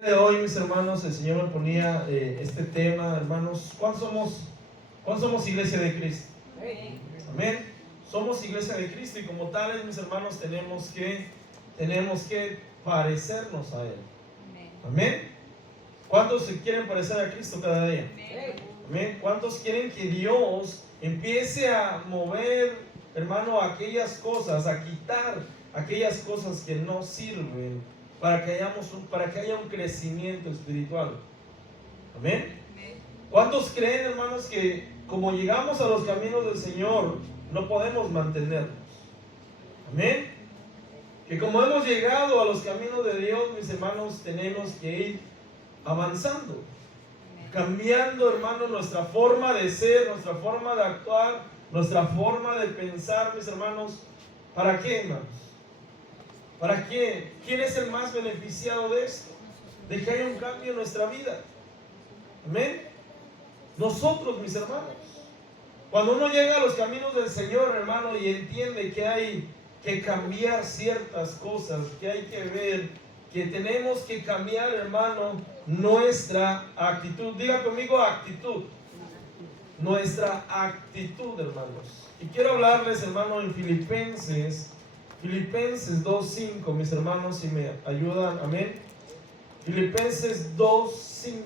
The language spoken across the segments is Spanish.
De hoy, mis hermanos, el Señor me ponía este tema, hermanos. ¿Cuántos somos iglesia de Cristo? Amén. Somos iglesia de Cristo y como tales, mis hermanos, tenemos que parecernos a Él. Amén. ¿Cuántos se quieren parecer a Cristo cada día? Amén. ¿Cuántos quieren que Dios empiece a mover, hermano, aquellas cosas, a quitar aquellas cosas que no sirven para que haya un crecimiento espiritual? Amén. ¿Cuántos creen, hermanos, que como llegamos a los caminos del Señor no podemos mantenernos? Amén. Que como hemos llegado a los caminos de Dios, mis hermanos, tenemos que ir avanzando, cambiando, hermanos, nuestra forma de ser, nuestra forma de actuar, nuestra forma de pensar, mis hermanos. ¿Para qué, hermanos? ¿Para qué? ¿Quién es el más beneficiado de esto? De que haya un cambio en nuestra vida. Amén. Nosotros, mis hermanos. Cuando uno llega a los caminos del Señor, hermano, y entiende que hay que cambiar ciertas cosas, que hay que ver, que tenemos que cambiar, hermano, nuestra actitud. Diga conmigo actitud. Nuestra actitud, hermanos. Y quiero hablarles, hermano, en Filipenses 2:5, mis hermanos, si me ayudan, amén. Filipenses 2:5.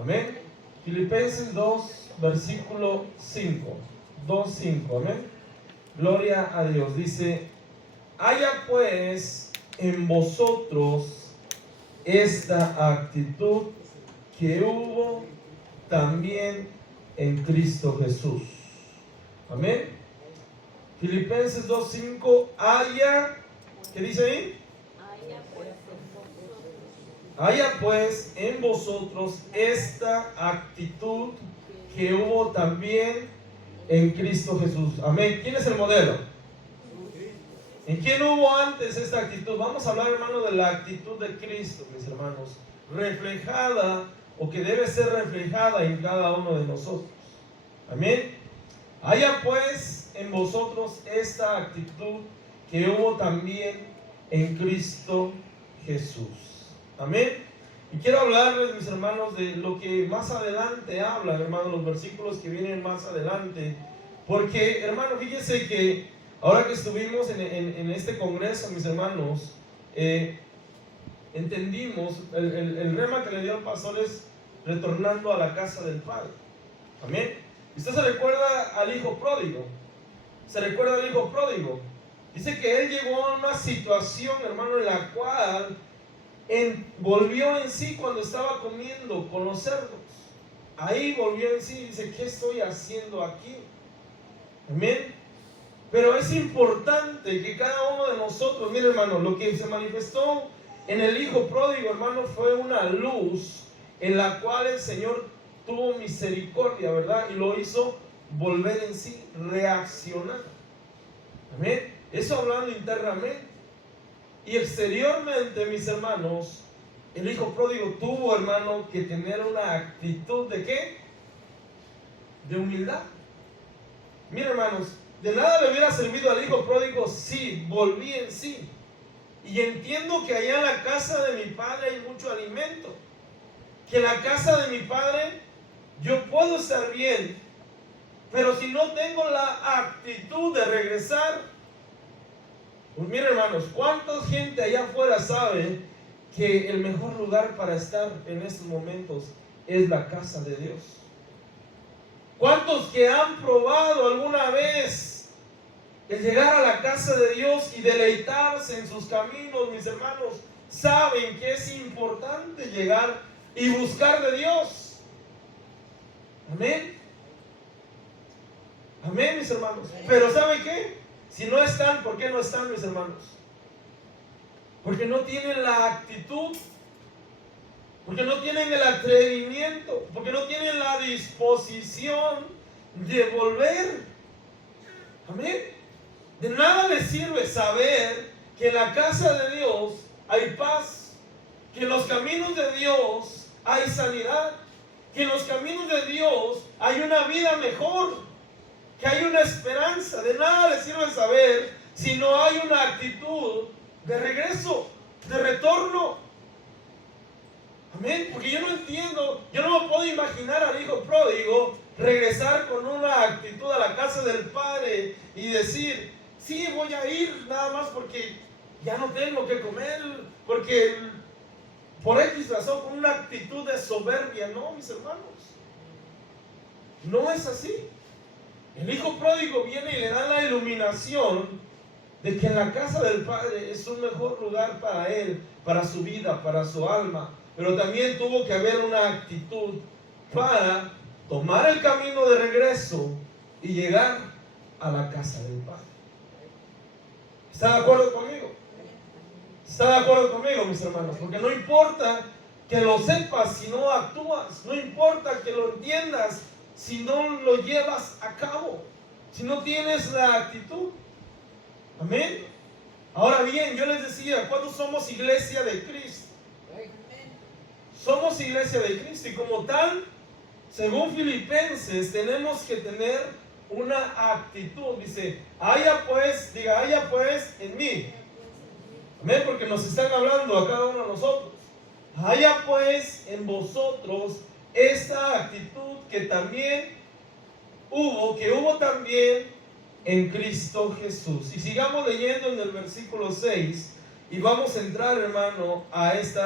Amén. Filipenses 2, versículo 5. 2:5, amén. Gloria a Dios. Dice: haya pues en vosotros esta actitud que hubo también en Cristo Jesús. Amén. Filipenses 2:5. Haya, ¿qué dice ahí? Haya pues en vosotros esta actitud que hubo también en Cristo Jesús. Amén. ¿Quién es el modelo? ¿En quién hubo antes esta actitud? Vamos a hablar, hermano, de la actitud de Cristo, mis hermanos, reflejada o que debe ser reflejada en cada uno de nosotros. Amén. Haya pues en vosotros esta actitud que hubo también en Cristo Jesús. Amén. Y quiero hablarles, mis hermanos, de lo que más adelante habla, hermanos, los versículos que vienen más adelante. Porque, hermano, fíjese que ahora que estuvimos en este congreso, mis hermanos, entendimos, el rema que le dio el pastor es retornando a la casa del Padre. Amén. ¿Usted se recuerda al hijo pródigo? ¿Se recuerda al hijo pródigo? Dice que él llegó a una situación, hermano, en la cual volvió en sí cuando estaba comiendo con los cerdos. Ahí volvió en sí y dice: ¿qué estoy haciendo aquí? Amén. Pero es importante que cada uno de nosotros, mire, hermano, lo que se manifestó en el hijo pródigo, hermano, fue una luz en la cual el Señor tuvo misericordia, ¿verdad? Y lo hizo volver en sí, reaccionar. Amén. Eso hablando internamente. Y exteriormente, mis hermanos, el hijo pródigo tuvo, hermano, que tener una actitud ¿de qué? De humildad. Mira, hermanos, de nada le hubiera servido al hijo pródigo si volví en sí. Y entiendo que allá en la casa de mi padre hay mucho alimento. Que en la casa de mi padre yo puedo estar bien. Pero si no tengo la actitud de regresar, pues mira, hermanos, ¿cuánta gente allá afuera sabe que el mejor lugar para estar en estos momentos es la casa de Dios? ¿Cuántos que han probado alguna vez el llegar a la casa de Dios y deleitarse en sus caminos, mis hermanos, saben que es importante llegar y buscar de Dios? Amén. Amén, mis hermanos. Pero ¿sabe qué? Si no están, ¿por qué no están, mis hermanos? Porque no tienen la actitud, porque no tienen el atrevimiento, porque no tienen la disposición de volver. Amén. De nada les sirve saber que en la casa de Dios hay paz, que en los caminos de Dios hay sanidad, que en los caminos de Dios hay una vida mejor, que hay una esperanza. De nada les sirve saber si no hay una actitud de regreso. de retorno. Amén. Porque yo no entiendo, yo no me puedo imaginar al hijo pródigo regresar con una actitud a la casa del padre y decir, sí, voy a ir nada más porque ya no tengo que comer, porque por X razón, con una actitud de soberbia. No, mis hermanos, no es así. El hijo pródigo viene y le da la iluminación de que en la casa del Padre es un mejor lugar para él, para su vida, para su alma. Pero también tuvo que haber una actitud para tomar el camino de regreso y llegar a la casa del Padre. ¿Está de acuerdo conmigo? ¿Está de acuerdo conmigo, mis hermanos? Porque no importa que lo sepas si no actúas, no importa que lo entiendas si no lo llevas a cabo, si no tienes la actitud. Amén. Ahora bien, yo les decía, ¿cuándo somos iglesia de Cristo? Somos iglesia de Cristo y como tal, según Filipenses, tenemos que tener una actitud. Dice, haya pues en mí. Amén, porque nos están hablando a cada uno de nosotros. Haya pues en vosotros esta actitud que hubo también en Cristo Jesús. Y sigamos leyendo en el versículo 6 y vamos a entrar, hermano, a este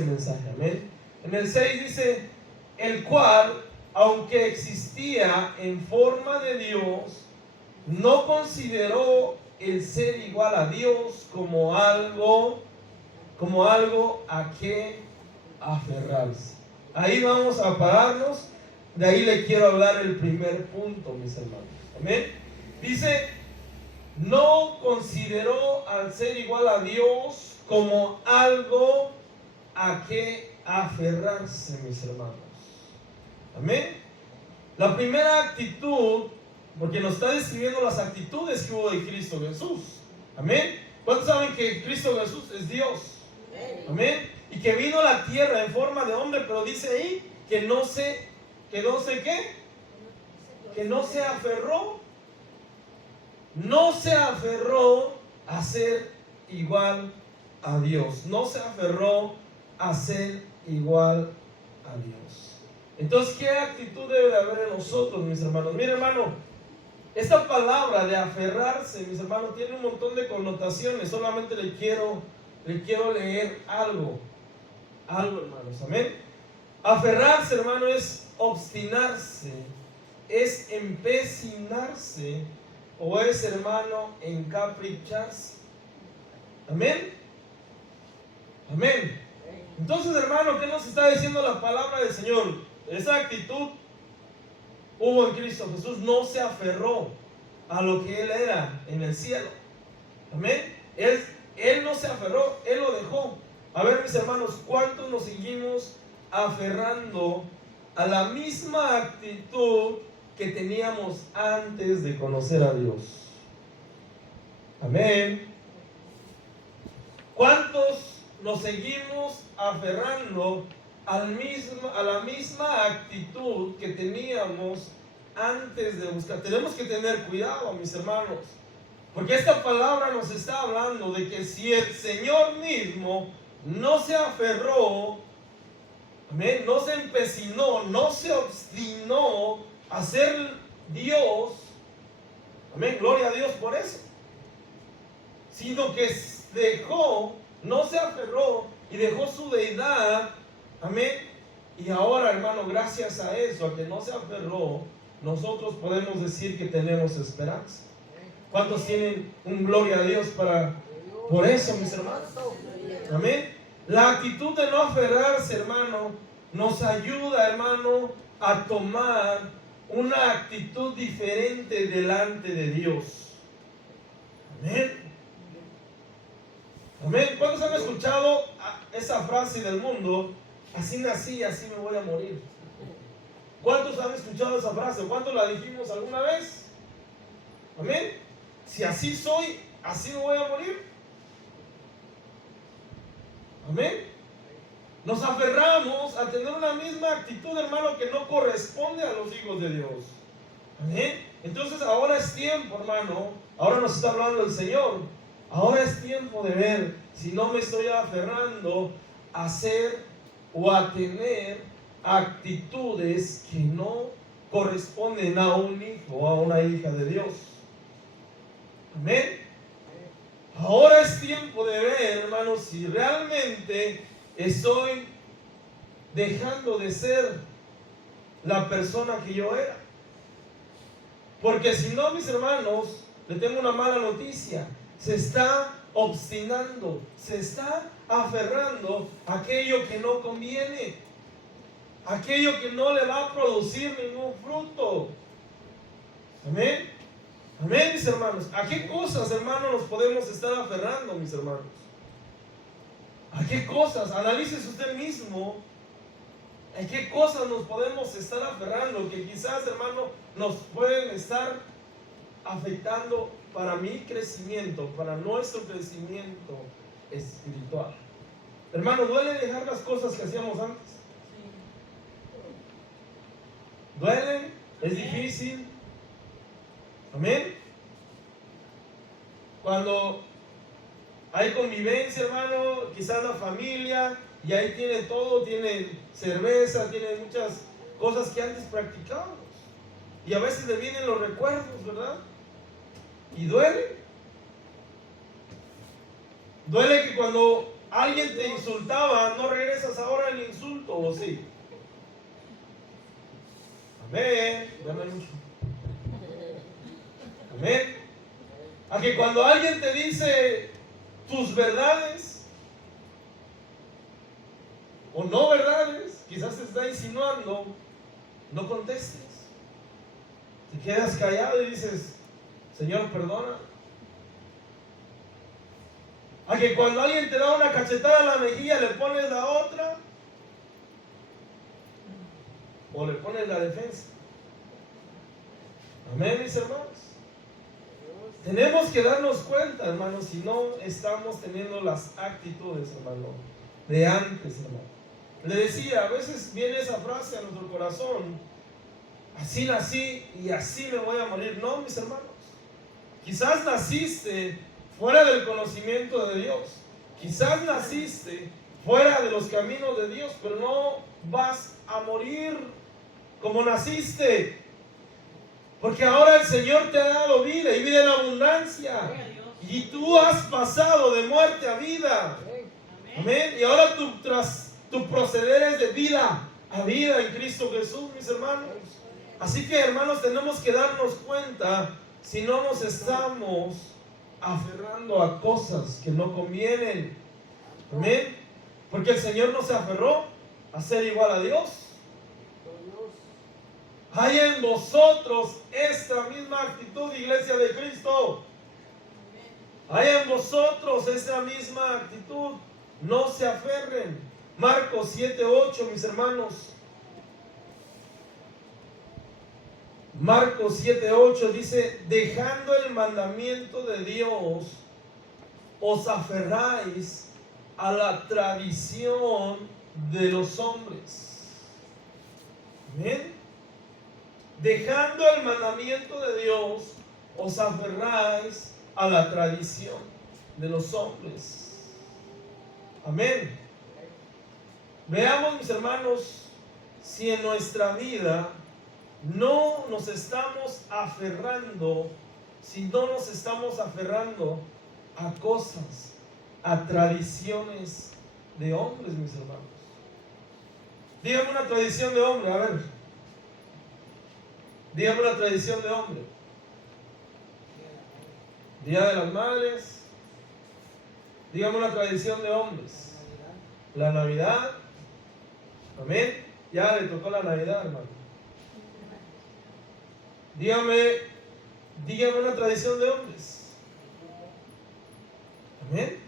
mensaje. Amén. En el 6 dice, el cual, aunque existía en forma de Dios, no consideró el ser igual a Dios como algo a que aferrarse. Ahí vamos a pararnos. De ahí le quiero hablar el primer punto, mis hermanos. Amén. Dice, no consideró al ser igual a Dios como algo a que aferrarse, mis hermanos. Amén. La primera actitud, porque nos está describiendo las actitudes que hubo de Cristo Jesús. Amén. ¿Cuántos saben que Cristo Jesús es Dios? Amén. Y que vino a la tierra en forma de hombre, pero dice ahí que no se aferró. No se aferró a ser igual a Dios. No se aferró a ser igual a Dios. Entonces, ¿qué actitud debe de haber en nosotros, mis hermanos? Mire, hermano, esta palabra de aferrarse, mis hermanos, tiene un montón de connotaciones. Solamente le quiero leer algo, hermanos. Amén. Aferrarse, hermano, es obstinarse, es empecinarse, o es, hermano, encapricharse. Amén. Amén. Entonces, hermano, ¿qué nos está diciendo la palabra del Señor? Esa actitud hubo en Cristo Jesús. No se aferró a lo que Él era en el cielo. Amén. Él no se aferró, Él lo dejó. A ver, mis hermanos, ¿cuántos nos seguimos aferrando a la misma actitud que teníamos antes de conocer a Dios? Amén. ¿Cuántos nos seguimos aferrando a la misma actitud que teníamos antes de buscar? Tenemos que tener cuidado, mis hermanos, porque esta palabra nos está hablando de que si el Señor mismo no se aferró, amén, no se empecinó, no se obstinó a ser Dios, amén, gloria a Dios por eso, sino que no se aferró y dejó su deidad, amén. Y ahora, hermano, gracias a eso, a que no se aferró, nosotros podemos decir que tenemos esperanza. ¿Cuántos tienen un gloria a Dios por eso, mis hermanos? Amén. La actitud de no aferrarse, hermano, nos ayuda, hermano, a tomar una actitud diferente delante de Dios. Amén. Amén. ¿Cuántos han escuchado esa frase del mundo? Así nací, así me voy a morir. ¿Cuántos han escuchado esa frase? ¿Cuántos la dijimos alguna vez? Amén. Si así soy, así me voy a morir. Amén. Nos aferramos a tener una misma actitud, hermano, que no corresponde a los hijos de Dios. Amén. Entonces ahora es tiempo, hermano. Ahora nos está hablando el Señor. Ahora es tiempo de ver si no me estoy aferrando a ser o a tener actitudes que no corresponden a un hijo o a una hija de Dios. Amén. Ahora es tiempo de ver, hermanos, si realmente estoy dejando de ser la persona que yo era. Porque si no, mis hermanos, le tengo una mala noticia. Se está obstinando, se está aferrando a aquello que no conviene, aquello que no le va a producir ningún fruto. Amén. Amén, mis hermanos. ¿A qué cosas, hermanos, nos podemos estar aferrando, mis hermanos? ¿A qué cosas? Analícese usted mismo. ¿A qué cosas nos podemos estar aferrando que quizás, hermano, nos pueden estar afectando para mi crecimiento, para nuestro crecimiento espiritual? Hermano, ¿duele dejar las cosas que hacíamos antes? ¿Duele? ¿Es difícil? Amén. Cuando hay convivencia, hermano, quizás la familia, y ahí tiene todo, tiene cerveza, tiene muchas cosas que antes practicábamos. Y a veces le vienen los recuerdos, ¿verdad? Y duele. Duele que cuando alguien te insultaba, no regresas ahora el insulto, ¿o sí? Amén. Dame mucho. Amén. A que cuando alguien te dice tus verdades o no verdades, quizás te está insinuando, no contestes. Te quedas callado y dices, Señor, perdona. A que cuando alguien te da una cachetada en la mejilla, le pones la otra o le pones la defensa. Amén, mis hermanos. Tenemos que darnos cuenta, hermanos, si no estamos teniendo las actitudes, hermano, de antes, hermano. Le decía, a veces viene esa frase a nuestro corazón, así nací y así me voy a morir. No, mis hermanos, quizás naciste fuera del conocimiento de Dios, quizás naciste fuera de los caminos de Dios, pero no vas a morir como naciste. Porque ahora el Señor te ha dado vida y vida en abundancia. Y tú has pasado de muerte a vida. Amén. Y ahora tu proceder es de vida a vida en Cristo Jesús, mis hermanos. Así que, hermanos, tenemos que darnos cuenta si no nos estamos aferrando a cosas que no convienen. Amén. Porque el Señor no se aferró a ser igual a Dios. Hay en vosotros esta misma actitud, iglesia de Cristo. Hay en vosotros esta misma actitud. No se aferren. Marcos 7:8, mis hermanos. Marcos 7:8 dice, dejando el mandamiento de Dios, os aferráis a la tradición de los hombres. Amén. Dejando el mandamiento de Dios, os aferráis a la tradición de los hombres. Amén. Veamos, mis hermanos, si en nuestra vida no nos estamos aferrando, si no nos estamos aferrando a cosas, a tradiciones de hombres, mis hermanos. Dígame una tradición de hombre, a ver. Dígame una tradición de hombre. Día de las Madres. Dígame una tradición de hombres. La Navidad. Amén. Ya le tocó la Navidad, hermano. Dígame una tradición de hombres. Amén.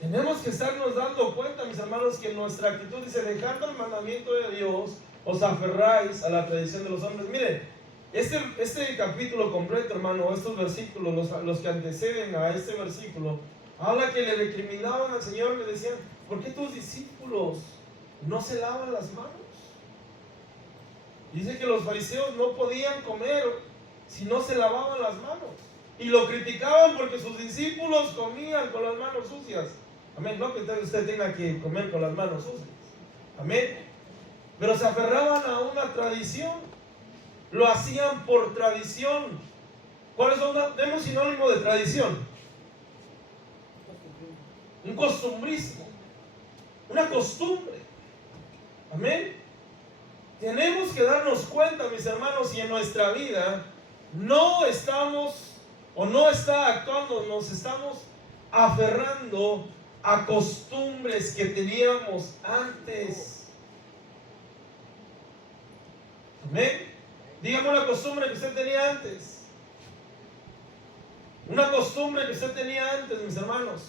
Tenemos que estarnos dando cuenta, mis hermanos, que nuestra actitud dice, dejando el mandamiento de Dios, os aferráis a la tradición de los hombres. Mire, este capítulo completo, hermano, estos versículos, los que anteceden a este versículo, habla que le recriminaban al Señor, le decían, ¿por qué tus discípulos no se lavan las manos? Dice que los fariseos no podían comer si no se lavaban las manos. y lo criticaban porque sus discípulos comían con las manos sucias. Amén. No que usted tenga que comer con las manos sucias. Amén. Pero se aferraban a una tradición. Lo hacían por tradición. ¿Cuál es un sinónimo de tradición? Un costumbrismo. Una costumbre. Amén. Tenemos que darnos cuenta, mis hermanos, si en nuestra vida no estamos o no está actuando, nos estamos aferrando a costumbres que teníamos antes. Amén. Dígame una costumbre que usted tenía antes. Una costumbre que usted tenía antes, mis hermanos.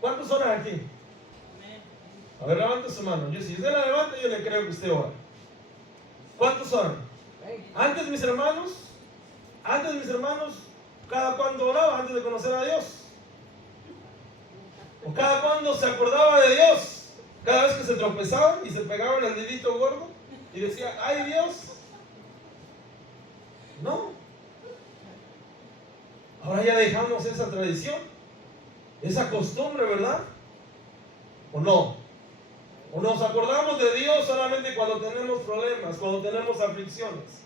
¿Cuántos oran aquí? A ver, levante su mano. Si usted la levanta, yo le creo que usted ora. ¿Cuántos oran? Antes, mis hermanos, cada cuando oraba antes de conocer a Dios. O cada cuando se acordaba de Dios. Cada vez que se tropezaban y se pegaban el dedito gordo y decía, ¡ay Dios! No. Ahora ya dejamos esa tradición, esa costumbre, ¿verdad? ¿O no? ¿O nos acordamos de Dios solamente cuando tenemos problemas, cuando tenemos aflicciones?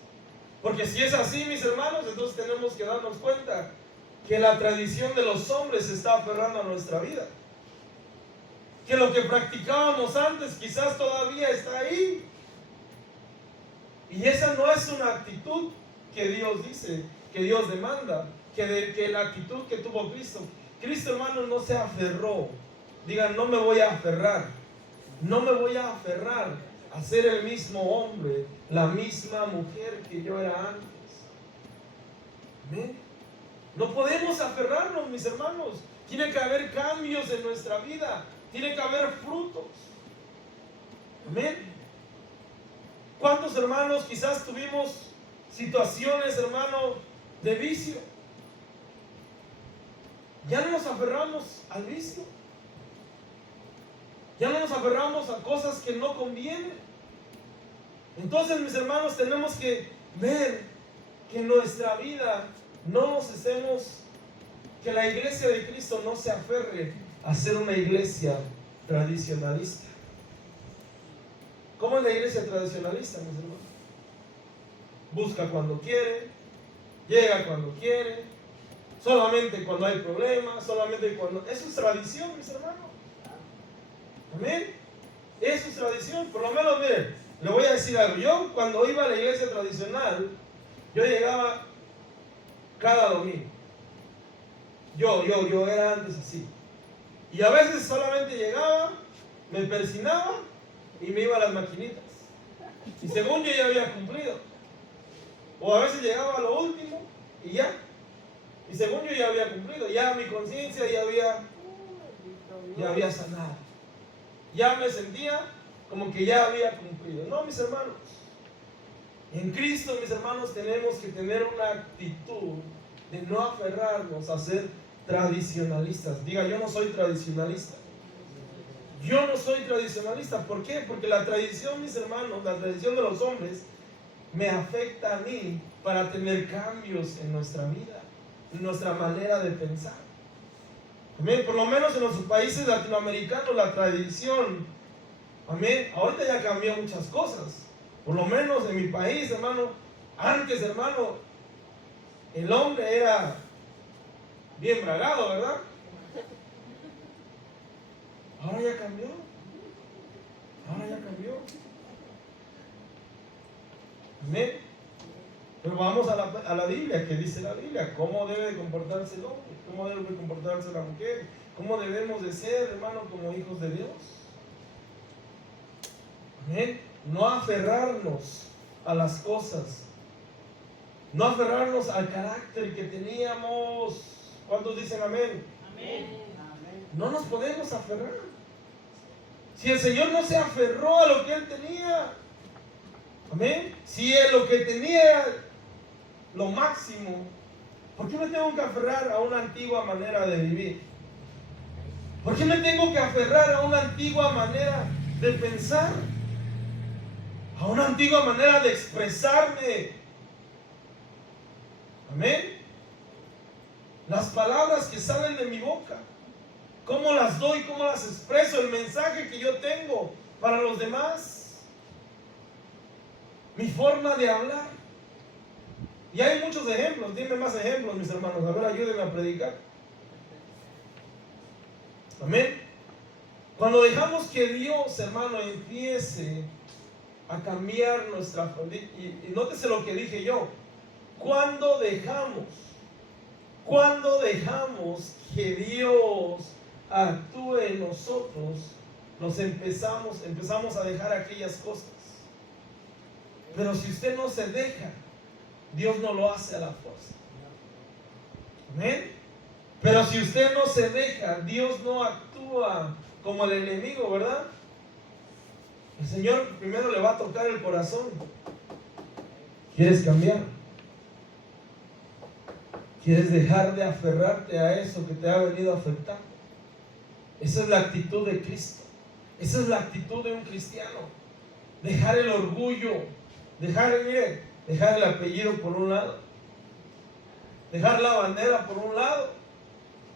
Porque si es así, mis hermanos, entonces tenemos que darnos cuenta que la tradición de los hombres se está aferrando a nuestra vida. Que lo que practicábamos antes quizás todavía está ahí. Y esa no es una actitud que Dios dice, que Dios demanda, que la actitud que tuvo Cristo. Cristo, hermano, no se aferró. Digan, no me voy a aferrar. No me voy a aferrar a ser el mismo hombre, la misma mujer que yo era antes. ¿Amén? No podemos aferrarnos, mis hermanos. Tiene que haber cambios en nuestra vida. Tiene que haber frutos. Amén. ¿Cuántos hermanos quizás tuvimos situaciones, hermano, de vicio? Ya no nos aferramos al vicio. Ya no nos aferramos a cosas que no convienen. Entonces, mis hermanos, tenemos que ver que en nuestra vida no nos estemos, que la iglesia de Cristo no se aferre a ser una iglesia tradicionalista. ¿Cómo es la iglesia tradicionalista, mis hermanos? Busca cuando quiere, llega cuando quiere, solamente cuando hay problemas, solamente cuando... Eso es tradición, mis hermanos. Amén. Eso es tradición. Por lo menos, miren, le voy a decir algo. Yo cuando iba a la iglesia tradicional, yo llegaba cada domingo. Yo era antes así. Y a veces solamente llegaba, me persinaba y me iba a las maquinitas. Y según yo ya había cumplido. O a veces llegaba a lo último y ya. Y según yo ya había cumplido. Ya mi conciencia ya había sanado. Ya me sentía como que ya había cumplido. No, mis hermanos. En Cristo, mis hermanos, tenemos que tener una actitud de no aferrarnos a ser tradicionalistas. Diga, yo no soy tradicionalista. Yo no soy tradicionalista. ¿Por qué? Porque la tradición, mis hermanos, la tradición de los hombres, me afecta a mí para tener cambios en nuestra vida, en nuestra manera de pensar. Amén. Por lo menos en los países latinoamericanos, la tradición, amén, ahorita ya cambió muchas cosas. Por lo menos en mi país, hermano, antes, hermano, el hombre era bien bragado, ¿verdad? Ahora ya cambió. Amén. Pero vamos a la Biblia, que dice la Biblia, cómo debe comportarse el hombre, cómo debe comportarse la mujer, cómo debemos de ser, hermano, como hijos de Dios. Amén. No aferrarnos a las cosas, no aferrarnos al carácter que teníamos. ¿Cuántos dicen amén? Amén. No nos podemos aferrar. Si el Señor no se aferró a lo que Él tenía, amén, si Él lo que tenía, lo máximo, ¿por qué me tengo que aferrar a una antigua manera de vivir? ¿Por qué me tengo que aferrar a una antigua manera de pensar? A una antigua manera de expresarme. Amén. Las palabras que salen de mi boca, cómo las doy, cómo las expreso, el mensaje que yo tengo para los demás, mi forma de hablar. Y hay muchos ejemplos. Dime más ejemplos, mis hermanos. A ver, ayúdenme a predicar. Amén. Cuando dejamos que Dios, hermano, empiece a cambiar nuestra forma, y nótese lo que dije yo, cuando dejamos que Dios actúe en nosotros, empezamos a dejar aquellas cosas. Pero si usted no se deja, Dios no lo hace a la fuerza. Amén. Pero si usted no se deja, Dios no actúa como el enemigo, ¿verdad? El Señor primero le va a tocar el corazón. ¿Quieres cambiar? ¿Quieres dejar de aferrarte a eso que te ha venido afectando? Esa es la actitud de Cristo. Esa es la actitud de un cristiano. Dejar el orgullo, dejar el apellido por un lado, dejar la bandera por un lado.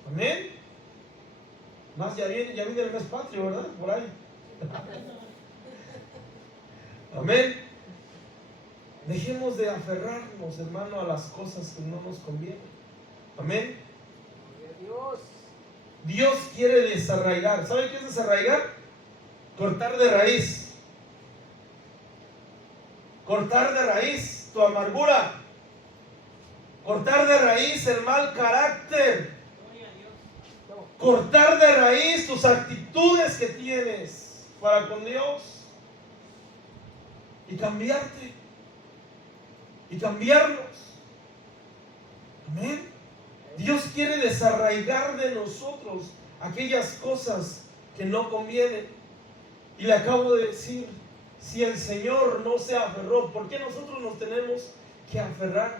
Amén. Más ya viene el mes patrio, ¿verdad? Por ahí. Amén. Dejemos de aferrarnos, hermano, a las cosas que no nos convienen. Amén. Dios quiere desarraigar. ¿Sabe qué es desarraigar? Cortar de raíz. Cortar de raíz tu amargura. Cortar de raíz el mal carácter. Cortar de raíz tus actitudes que tienes para con Dios. Y cambiarte. Y cambiarnos. Amén. Dios quiere desarraigar de nosotros aquellas cosas que no convienen. Y le acabo de decir, si el Señor no se aferró, ¿por qué nosotros nos tenemos que aferrar?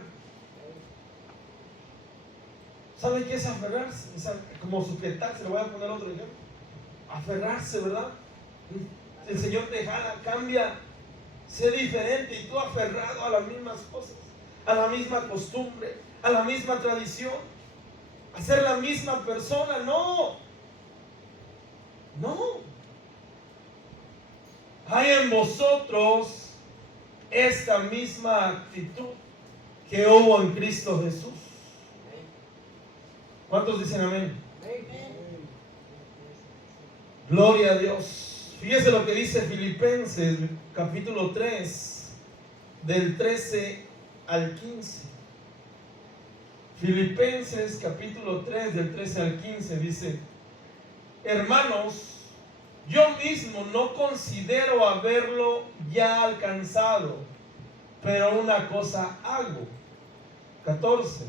¿Sabe qué es aferrarse? Es como sujetarse. Le voy a poner otro ejemplo. Aferrarse, ¿verdad? El Señor te jala, cambia, sé diferente, y tú aferrado a las mismas cosas, a la misma costumbre, a la misma tradición, a ser la misma persona. No. Hay en vosotros esta misma actitud que hubo en Cristo Jesús. ¿Cuántos dicen amén? Gloria a Dios. Fíjese lo que dice Filipenses capítulo 3 del 13 al 15. Filipenses capítulo 3 del 13 al 15 dice: hermanos, yo mismo no considero haberlo ya alcanzado, pero una cosa hago. 14.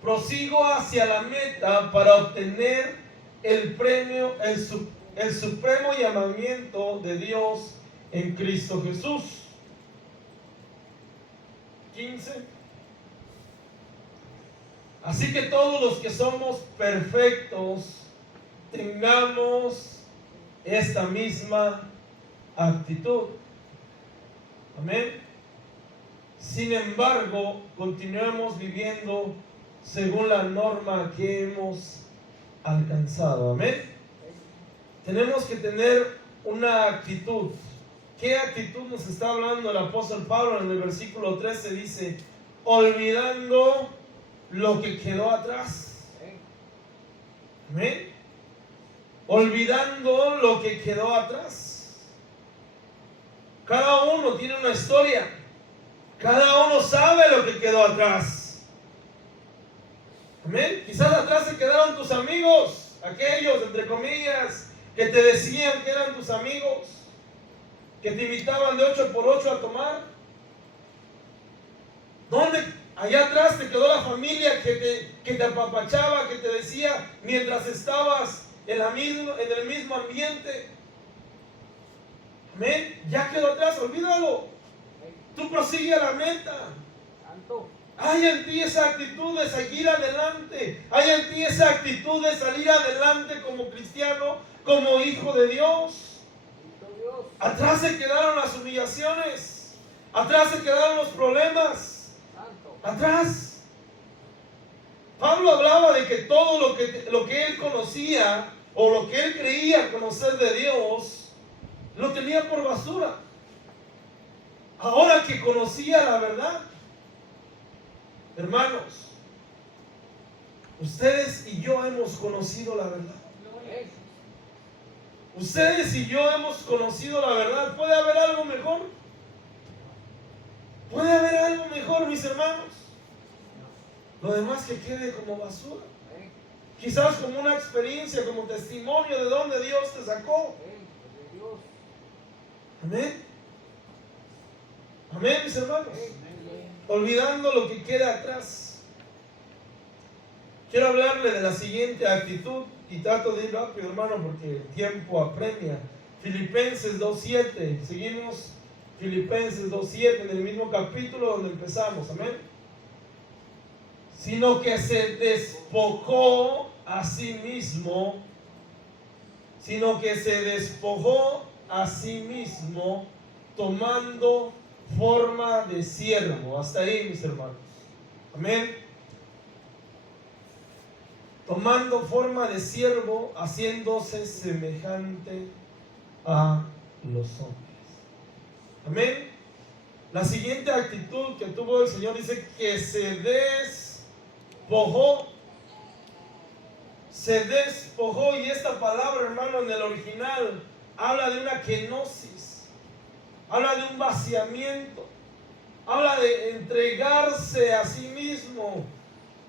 Prosigo hacia la meta para obtener el premio, el supremo llamamiento de Dios en Cristo Jesús. 15. Así que todos los que somos perfectos tengamos esta misma actitud. Amén. Sin embargo, continuemos viviendo según la norma que hemos alcanzado. Amén. Tenemos que tener una actitud. ¿Qué actitud nos está hablando el apóstol Pablo? En el versículo 13 dice: olvidando lo que quedó atrás. Amén. Olvidando lo que quedó atrás. Cada uno tiene una historia. Cada uno sabe lo que quedó atrás. Amén. Quizás atrás se quedaron tus amigos, aquellos, entre comillas, que te decían que eran tus amigos, que te invitaban de 8x8 a tomar. ¿Dónde? Allá atrás te quedó la familia que te apapachaba, que te decía mientras estabas en el mismo ambiente. Amén. Ya quedó atrás, olvídalo. Tú prosigue a la meta. Hay en ti esa actitud de seguir adelante. Hay en ti esa actitud de salir adelante como cristiano, como hijo de Dios. Atrás se quedaron las humillaciones. Atrás se quedaron los problemas. atrás. Pablo hablaba de que todo lo que él conocía o lo que él creía conocer de Dios, lo tenía por basura. Ahora que conocía la verdad, hermanos, ustedes y yo hemos conocido la verdad. Ustedes y yo hemos conocido la verdad. ¿Puede haber algo mejor? ¿Puede haber algo mejor, mis hermanos? Lo demás que quede como basura. Quizás como una experiencia, como testimonio de donde Dios te sacó. Amén. Amén, mis hermanos. Olvidando lo que queda atrás. Quiero hablarle de la siguiente actitud y trato de ir rápido, hermano, porque el tiempo apremia. Filipenses 2:7. Seguimos Filipenses 2:7 en el mismo capítulo donde empezamos. Amén. Sino que se despojó a sí mismo. Sino que se despojó a sí mismo, tomando forma de siervo. Hasta ahí, mis hermanos. Amén. Tomando forma de siervo, haciéndose semejante a los hombres. Amén. La siguiente actitud que tuvo el Señor dice que se despojó. Se despojó, y esta palabra, hermano, en el original habla de una kenosis, habla de un vaciamiento, habla de entregarse a sí mismo.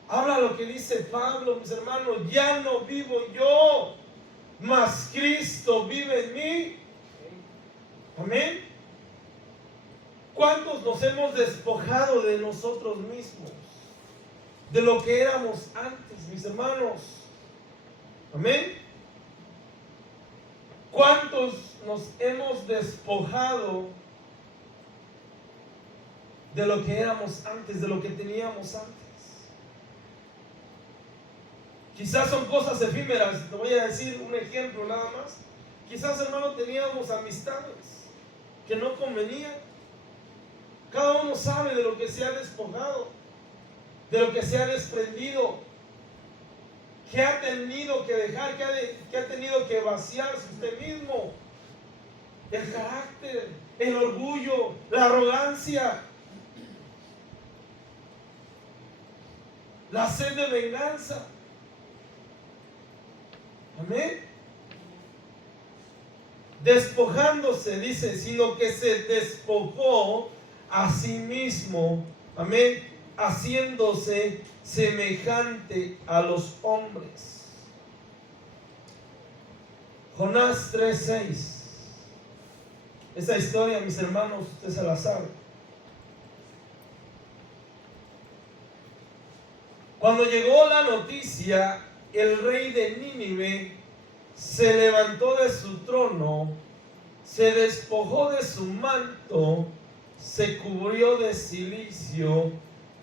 Habla lo que dice Pablo, mis hermanos: ya no vivo yo, mas Cristo vive en mí. Amén. ¿Cuántos nos hemos despojado de nosotros mismos? De lo que éramos antes, mis hermanos. Amén. ¿Cuántos nos hemos despojado de lo que éramos antes, de lo que teníamos antes? Quizás son cosas efímeras. Te voy a decir un ejemplo nada más. Quizás, hermano, teníamos amistades que no convenían. Cada uno sabe de lo que se ha despojado, de lo que se ha desprendido, que ha tenido que dejar, que ha tenido que vaciarse usted mismo. El carácter, el orgullo, la arrogancia, la sed de venganza. Amén. Despojándose, dice, sino que se despojó a sí mismo. Amén. Haciéndose semejante a los hombres. Jonás 3:6. Esta historia, mis hermanos, usted se la sabe. Cuando llegó la noticia, el rey de Nínive se levantó de su trono, se despojó de su manto, se cubrió de cilicio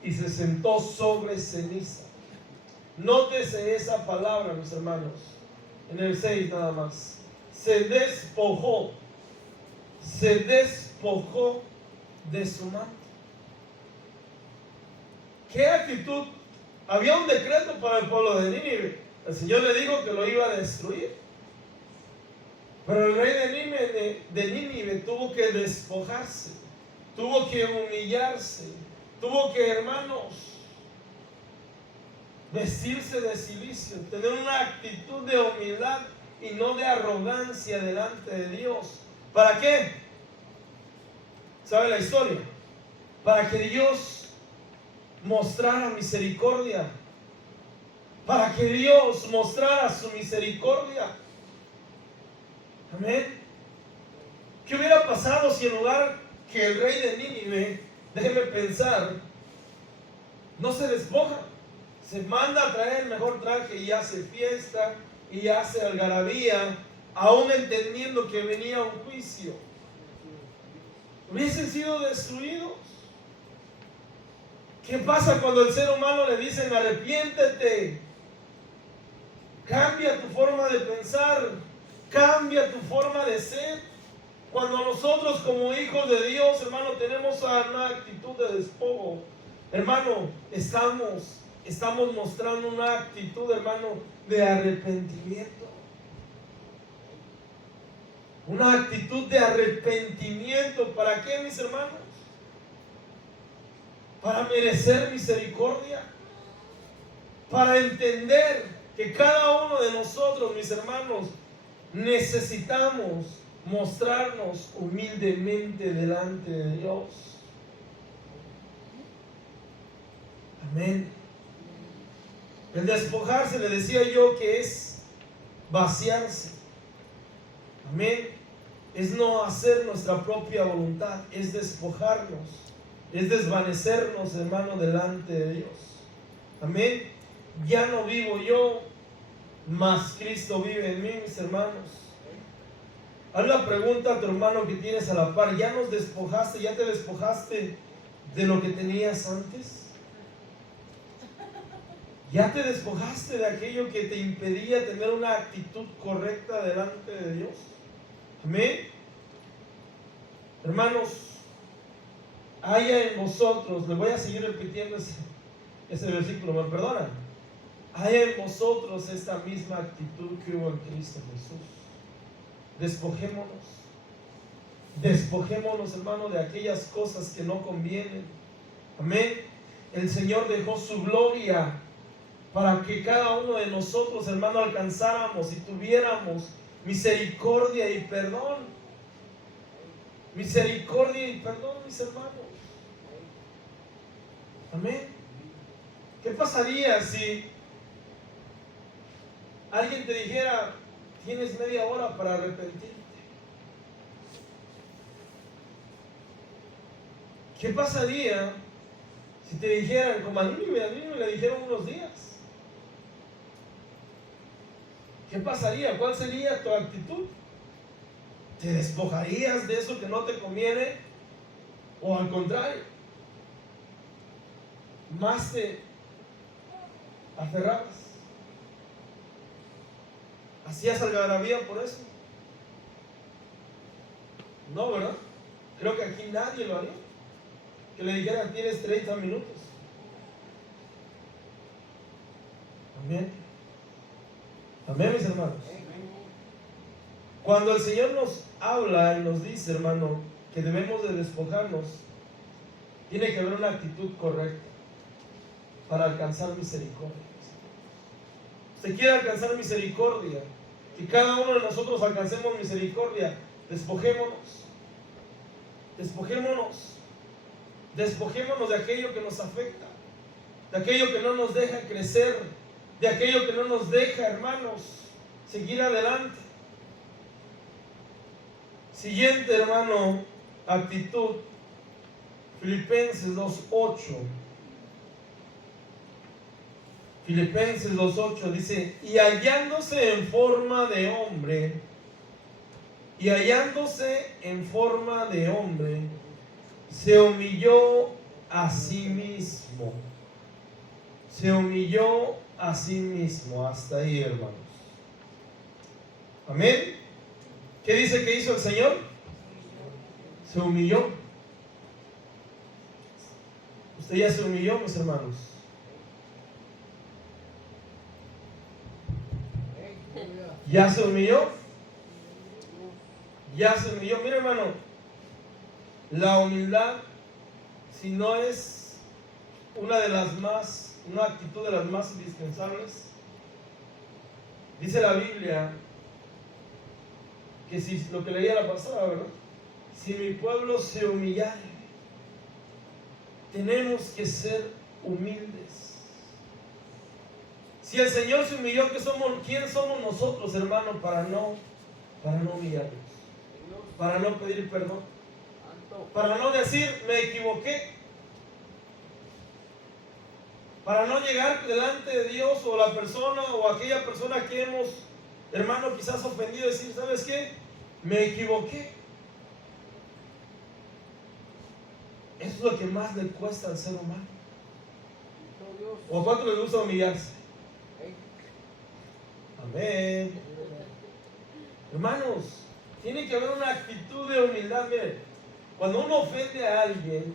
y se sentó sobre ceniza. Nótese esa palabra, mis hermanos, en el 6 nada más. Se despojó de su manto. ¿Qué actitud? Había un decreto para el pueblo de Nínive. El Señor le dijo que lo iba a destruir. Pero el rey de Nínive tuvo que despojarse, tuvo que humillarse, tuvo que, hermanos, vestirse de cilicio, tener una actitud de humildad y no de arrogancia delante de Dios. ¿Para qué? ¿Sabe la historia? Para que Dios mostrara misericordia. Para que Dios mostrara su misericordia. Amén. ¿Qué hubiera pasado si en lugar que el rey de Nínive, déjeme pensar, no se despoja? Se manda a traer el mejor traje y hace fiesta y hace algarabía, aún entendiendo que venía un juicio. Hubiesen sido destruidos. ¿Qué pasa cuando al ser humano le dicen arrepiéntete? Cambia tu forma de pensar, cambia tu forma de ser. Cuando nosotros como hijos de Dios, hermano, tenemos una actitud de despojo, hermano, estamos mostrando una actitud, hermano, de arrepentimiento. Una actitud de arrepentimiento. ¿Para qué, mis hermanos? Para merecer misericordia. Para entender que cada uno de nosotros, mis hermanos, necesitamos mostrarnos humildemente delante de Dios. Amén. El despojarse, le decía yo, que es vaciarse. Amén. Es no hacer nuestra propia voluntad, es despojarnos, es desvanecernos, hermano, delante de Dios. Amén. Ya no vivo yo, mas Cristo vive en mí, mis hermanos. Haz la pregunta a tu hermano que tienes a la par: ¿ya nos despojaste, ya te despojaste de lo que tenías antes? ¿Ya te despojaste de aquello que te impedía tener una actitud correcta delante de Dios? Amén. Hermanos, haya en vosotros, le voy a seguir repitiendo ese versículo, me perdonan. Haya en vosotros esta misma actitud que hubo en Cristo Jesús. Despojémonos, hermano, de aquellas cosas que no convienen. Amén. El Señor dejó su gloria para que cada uno de nosotros, hermano, alcanzáramos y tuviéramos misericordia y perdón. Misericordia y perdón, mis hermanos. Amén. ¿Qué pasaría si alguien te dijera: tienes media hora para arrepentirte? ¿Qué pasaría si te dijeran, como a Nínive le dijeron, unos días? ¿Qué pasaría? ¿Cuál sería tu actitud? ¿Te despojarías de eso que no te conviene? ¿O al contrario, más te aferrabas? ¿Hacías algarabía por eso? No, ¿verdad? Creo que aquí nadie lo haría. Que le dijeran: tienes 30 minutos. Amén. Amén, mis hermanos. Cuando el Señor nos habla y nos dice, hermano, que debemos de despojarnos, tiene que haber una actitud correcta para alcanzar misericordia. Usted quiere alcanzar misericordia, que cada uno de nosotros alcancemos misericordia. Despojémonos. Despojémonos de aquello que nos afecta, de aquello que no nos deja crecer, de aquello que no nos deja, hermanos, seguir adelante. Siguiente, hermano, actitud. Filipenses 2:8. Filipenses 2:8 dice: y hallándose en forma de hombre, se humilló a sí mismo. Hasta ahí, hermanos. Amén. ¿Qué dice que hizo el Señor? Se humilló. Usted ya se humilló, mis hermanos. ¿Ya se humilló? Mira, hermano, la humildad, si no es una actitud de las más indispensables, dice la Biblia que si lo que leía la pasada, ¿verdad? Si mi pueblo se humillare, tenemos que ser humildes. Si el Señor se humilló, ¿quién somos nosotros, hermano, para no humillarnos? Para no pedir perdón, para no decir: me equivoqué, para no llegar delante de Dios o la persona o aquella persona que hemos, hermano, quizás ofendido, y decir: ¿sabes qué? Me equivoqué. Eso es lo que más le cuesta al ser humano. ¿O a cuánto le gusta humillarse? Amén. Hermanos, tiene que haber una actitud de humildad. Miren, cuando uno ofende a alguien,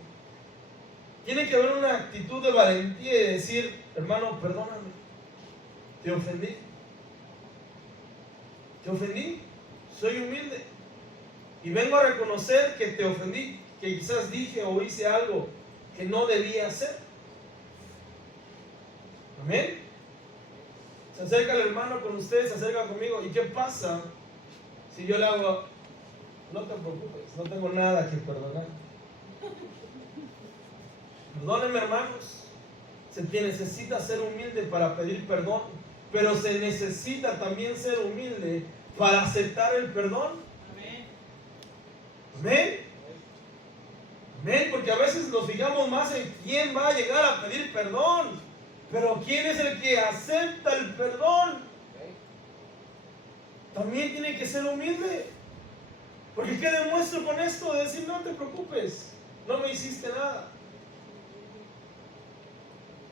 Tiene que haber una actitud de valentía y de decir, hermano, perdóname, te ofendí. Te ofendí, soy humilde. Y vengo a reconocer que te ofendí, que quizás dije o hice algo que no debía hacer. Amén. Se acerca el hermano con usted, se acerca conmigo. ¿Y qué pasa si yo le hago, no te preocupes, no tengo nada que perdonar? Perdónenme, hermanos. Se necesita ser humilde para pedir perdón, pero se necesita también ser humilde para aceptar el perdón. Amén. Amén. Amén, porque a veces nos fijamos más en quién va a llegar a pedir perdón, pero quién es el que acepta el perdón. También tiene que ser humilde, porque ¿qué demuestro con esto? De decir, no te preocupes, no me hiciste nada.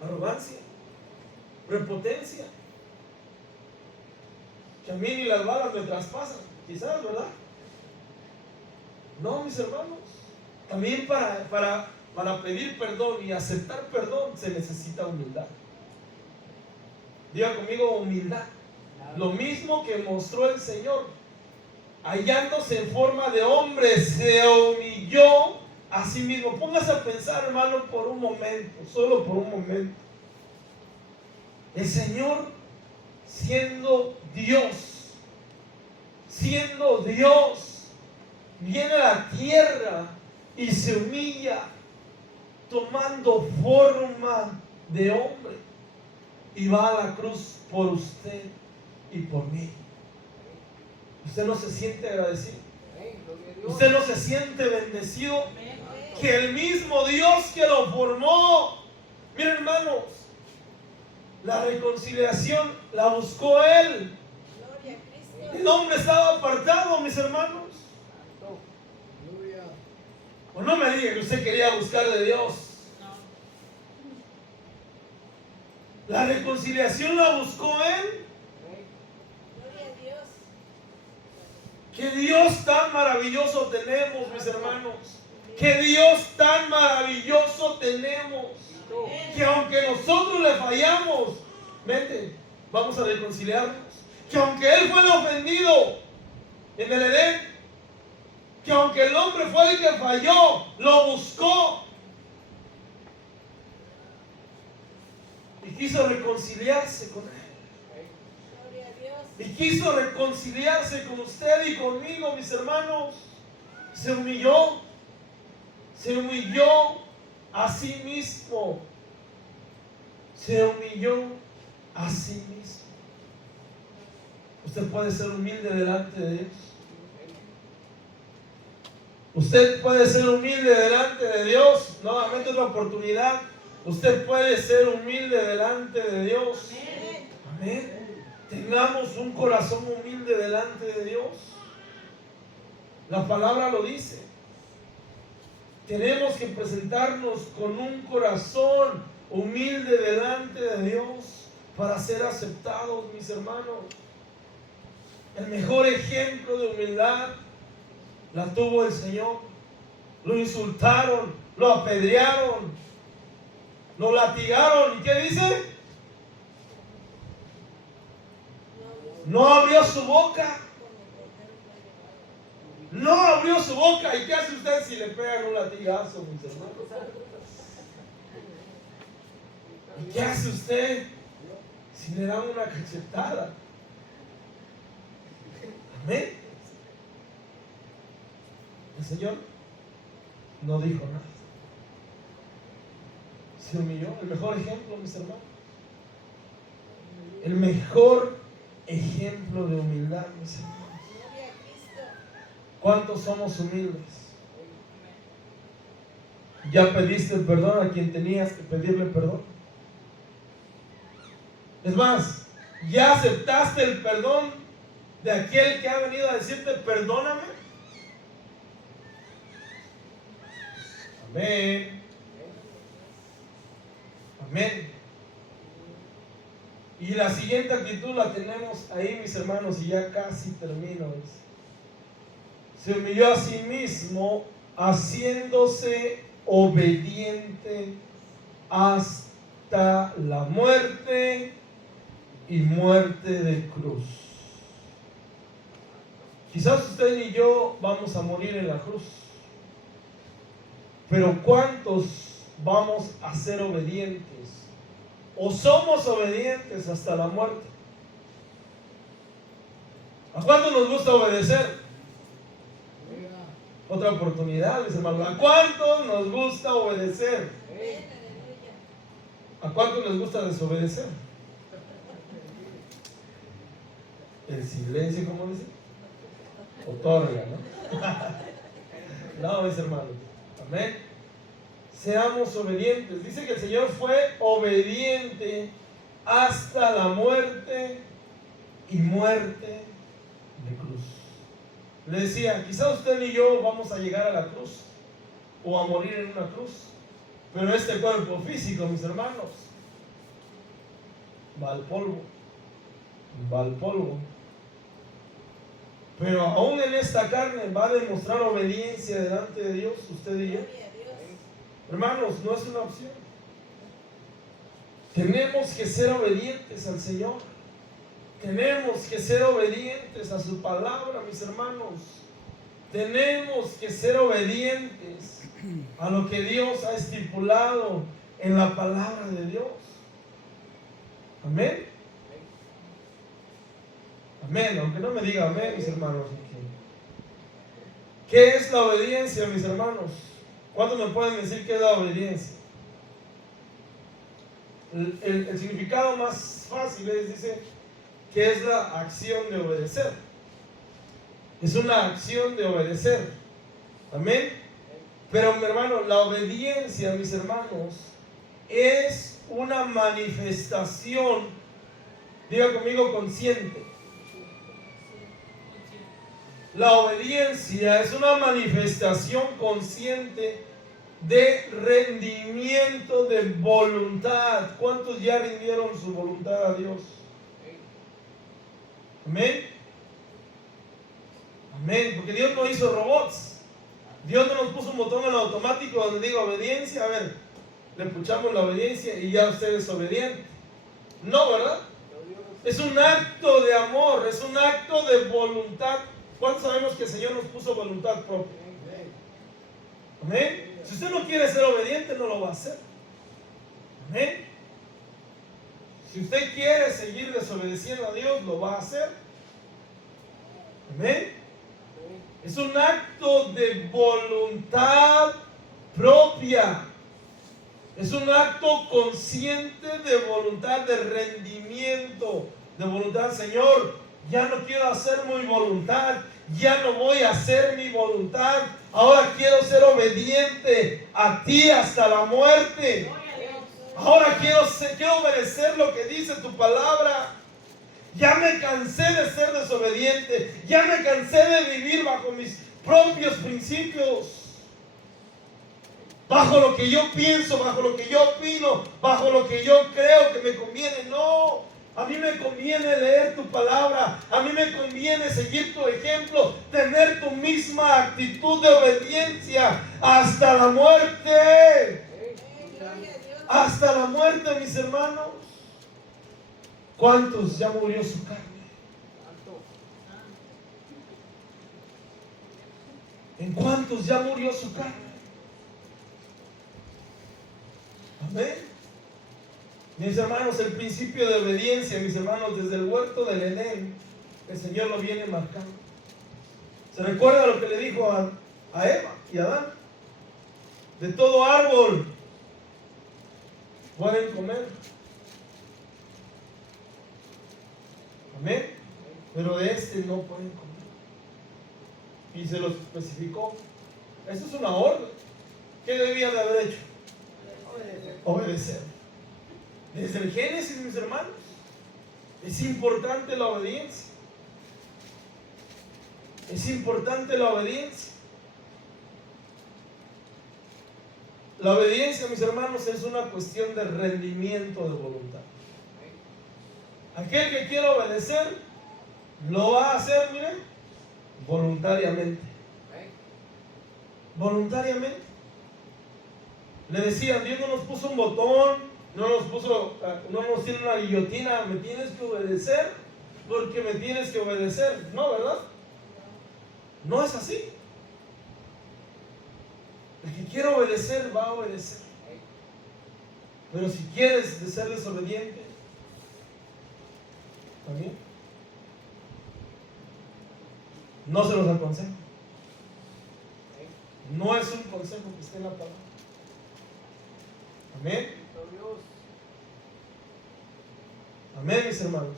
Arrogancia, prepotencia, que a mí ni las balas me traspasan, quizás, ¿verdad? No, mis hermanos, también para pedir perdón y aceptar perdón se necesita humildad. Diga conmigo, humildad. Lo mismo que mostró el Señor, hallándose en forma de hombre, se humilló a sí mismo. Póngase a pensar, hermano, por un momento, solo por un momento. El Señor, siendo Dios, viene a la tierra y se humilla, tomando forma de hombre, y va a la cruz por usted y por mí. ¿Usted no se siente agradecido? ¿Usted no se siente bendecido? Que el mismo Dios que lo formó, miren, hermanos, la reconciliación la buscó Él. El hombre estaba apartado, mis hermanos. O no me diga que usted quería buscar de Dios. La reconciliación la buscó Él. Qué Dios tan maravilloso tenemos, mis hermanos. Qué Dios tan maravilloso tenemos. Que aunque nosotros le fallamos, vente, vamos a reconciliarnos. Que aunque Él fue el ofendido en el Edén, que aunque el hombre fue el que falló, lo buscó y quiso reconciliarse con Él. Y quiso reconciliarse con usted y conmigo, mis hermanos. Se humilló a sí mismo. Se humilló a sí mismo. Usted puede ser humilde delante de Dios. Usted puede ser humilde delante de Dios. Nuevamente otra oportunidad. Usted puede ser humilde delante de Dios. Amén. Tengamos un corazón humilde delante de Dios. La palabra lo dice. Tenemos que presentarnos con un corazón humilde delante de Dios para ser aceptados, mis hermanos. El mejor ejemplo de humildad la tuvo el Señor. Lo insultaron, lo apedrearon, lo latigaron. ¿Y qué dice? No abrió su boca. No abrió su boca. ¿Y qué hace usted si le pegan un latigazo, mis hermanos? ¿Y qué hace usted si le dan una cachetada? Amén. El Señor no dijo nada. Se humilló. El mejor ejemplo, mis hermanos. El mejor ejemplo de humildad, mis hermanos. ¿Cuántos somos humildes? ¿Ya pediste el perdón a quien tenías que pedirle perdón? Es más, ¿ya aceptaste el perdón de aquel que ha venido a decirte perdóname? Amén. Amén. Y la siguiente actitud la tenemos ahí, mis hermanos, y ya casi termino. Se humilló a sí mismo, haciéndose obediente hasta la muerte y muerte de cruz. Quizás usted y yo vamos a morir en la cruz, pero ¿cuántos vamos a ser obedientes? ¿O somos obedientes hasta la muerte? ¿A cuántos nos gusta obedecer? Otra oportunidad, mis hermanos. ¿A cuántos nos gusta obedecer? ¿A cuántos les gusta desobedecer? El silencio, ¿cómo dice? Otorga, ¿no? No, mis hermanos. Amén. Seamos obedientes. Dice que el Señor fue obediente hasta la muerte y muerte de cruz. Le decía, quizás usted y yo vamos a llegar a la cruz o a morir en una cruz, pero este cuerpo físico, mis hermanos, va al polvo, va al polvo. Pero aún en esta carne va a demostrar obediencia delante de Dios, usted y yo. Hermanos, no es una opción. Tenemos que ser obedientes al Señor. Tenemos que ser obedientes a su palabra, mis hermanos. Tenemos que ser obedientes a lo que Dios ha estipulado en la palabra de Dios. Amén. Amén, aunque no me diga amén, mis hermanos. ¿Qué es la obediencia, mis hermanos? ¿Cuántos me pueden decir qué es la obediencia? El significado más fácil dice que es la acción de obedecer. Es una acción de obedecer. Amén. Pero, mi hermano, la obediencia, mis hermanos, es una manifestación, diga conmigo, consciente. La obediencia es una manifestación consciente de rendimiento de voluntad. ¿Cuántos ya rindieron su voluntad a Dios? Amén. Amén. Porque Dios no hizo robots. Dios no nos puso un botón en automático donde diga obediencia. A ver, le puchamos la obediencia y ya usted es obediente. No, ¿verdad? Es un acto de amor, es un acto de voluntad. ¿Cuántos sabemos que el Señor nos puso voluntad propia? Amén. Si usted no quiere ser obediente, no lo va a hacer. Amén. Si usted quiere seguir desobedeciendo a Dios, lo va a hacer. Amén. Es un acto de voluntad propia. Es un acto consciente de voluntad, de rendimiento, de voluntad. Señor, ya no quiero hacer mi voluntad, ya no voy a hacer mi voluntad. Ahora quiero ser obediente a ti hasta la muerte. Ahora quiero obedecer lo que dice tu palabra. Ya me cansé de ser desobediente. Ya me cansé de vivir bajo mis propios principios. Bajo lo que yo pienso, bajo lo que yo opino, bajo lo que yo creo que me conviene. No, a mí me conviene leer tu palabra. A mí me conviene seguir tu ejemplo. Tener tu misma actitud de obediencia hasta la muerte. Hasta la muerte, mis hermanos. ¿Cuántos ya murió su carne? ¿En cuántos ya murió su carne? Amén. Mis hermanos, el principio de obediencia, mis hermanos, desde el huerto del Edén, el Señor lo viene marcando. ¿Se recuerda lo que le dijo a Eva y a Adán? De todo árbol pueden comer. Amén. Pero de este no pueden comer. Y se lo especificó. Eso es una orden. ¿Qué debía de haber hecho? Obedecer. Desde el Génesis, mis hermanos, es importante la obediencia. Es importante la obediencia. La obediencia, mis hermanos, es una cuestión de rendimiento de voluntad. Aquel que quiera obedecer, lo va a hacer, miren, voluntariamente. Voluntariamente. Le decían, Dios no nos puso un botón, no nos tiene una guillotina, me tienes que obedecer porque me tienes que obedecer. No, ¿verdad? No es así. El que quiere obedecer va a obedecer. Pero si quieres ser desobediente, también. No se los aconsejo. No es un consejo que esté en la palabra. Amén. Amén, mis hermanos.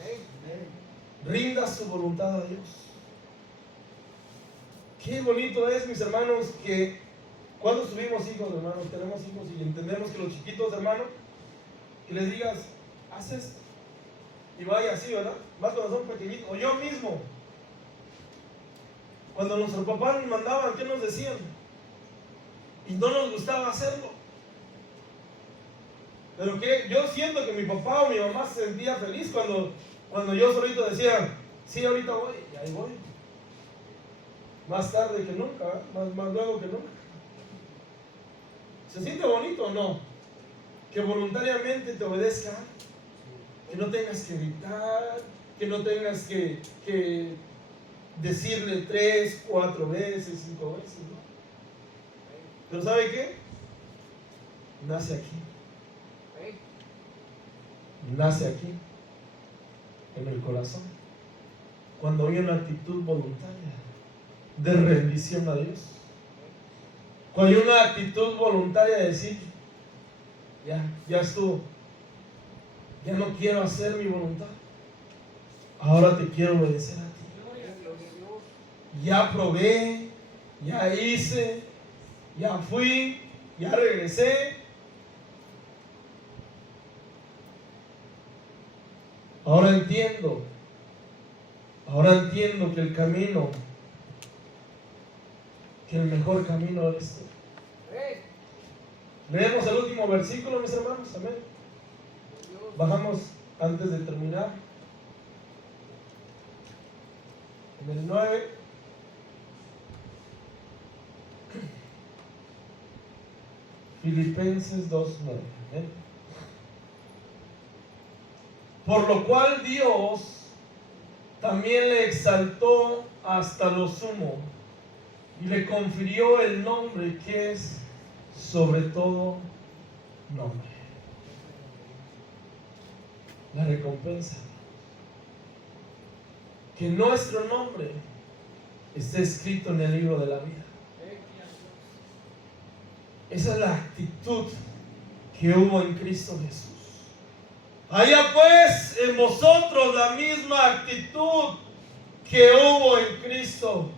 Rinda su voluntad a Dios. Qué bonito es, mis hermanos, que cuando tuvimos hijos, hermanos, tenemos hijos y entendemos que los chiquitos, hermanos, que les digas, haz esto. Y vaya así, ¿verdad? Más cuando son pequeñitos. O yo mismo. Cuando nuestros papás nos mandaban, ¿qué nos decían? Y no nos gustaba hacerlo. Pero que yo siento que mi papá o mi mamá se sentía feliz cuando yo solito decía, sí, ahorita voy, y ahí voy. Más tarde que nunca, más luego que nunca. ¿Se siente bonito o no? Que voluntariamente te obedezca, que no tengas que gritar, que no tengas que decirle 3, 4 veces, 5 veces, ¿no? Pero ¿sabe qué? Nace aquí. Nace aquí, en el corazón, cuando hay una actitud voluntaria de rendición a Dios, cuando hay una actitud voluntaria de decir, ya estuvo, ya no quiero hacer mi voluntad, ahora te quiero obedecer a ti. Ya probé, ya hice, ya fui, ya regresé. Ahora entiendo que el camino, que el mejor camino es tú. Leemos el último versículo, mis hermanos, amén. Bajamos antes de terminar. En el 9. Filipenses 2:9. ¿eh? Por lo cual Dios también le exaltó hasta lo sumo y le confirió el nombre que es sobre todo nombre. La recompensa. Que nuestro nombre esté escrito en el libro de la vida. Esa es la actitud que hubo en Cristo Jesús. Haya pues en vosotros la misma actitud que hubo en Cristo.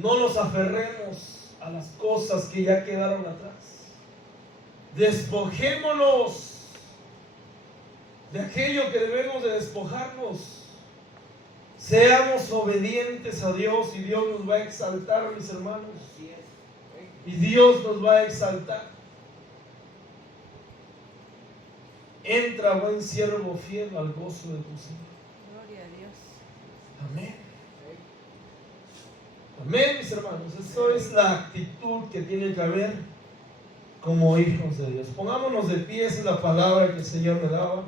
No nos aferremos a las cosas que ya quedaron atrás. Despojémonos de aquello que debemos de despojarnos. Seamos obedientes a Dios y Dios nos va a exaltar, mis hermanos. Y Dios nos va a exaltar. Entra, buen siervo fiel, al gozo de tu Señor. Gloria a Dios. Amén. Amén, mis hermanos. Eso es la actitud que tiene que haber como hijos de Dios. Pongámonos de pie, esa es la palabra que el Señor me daba.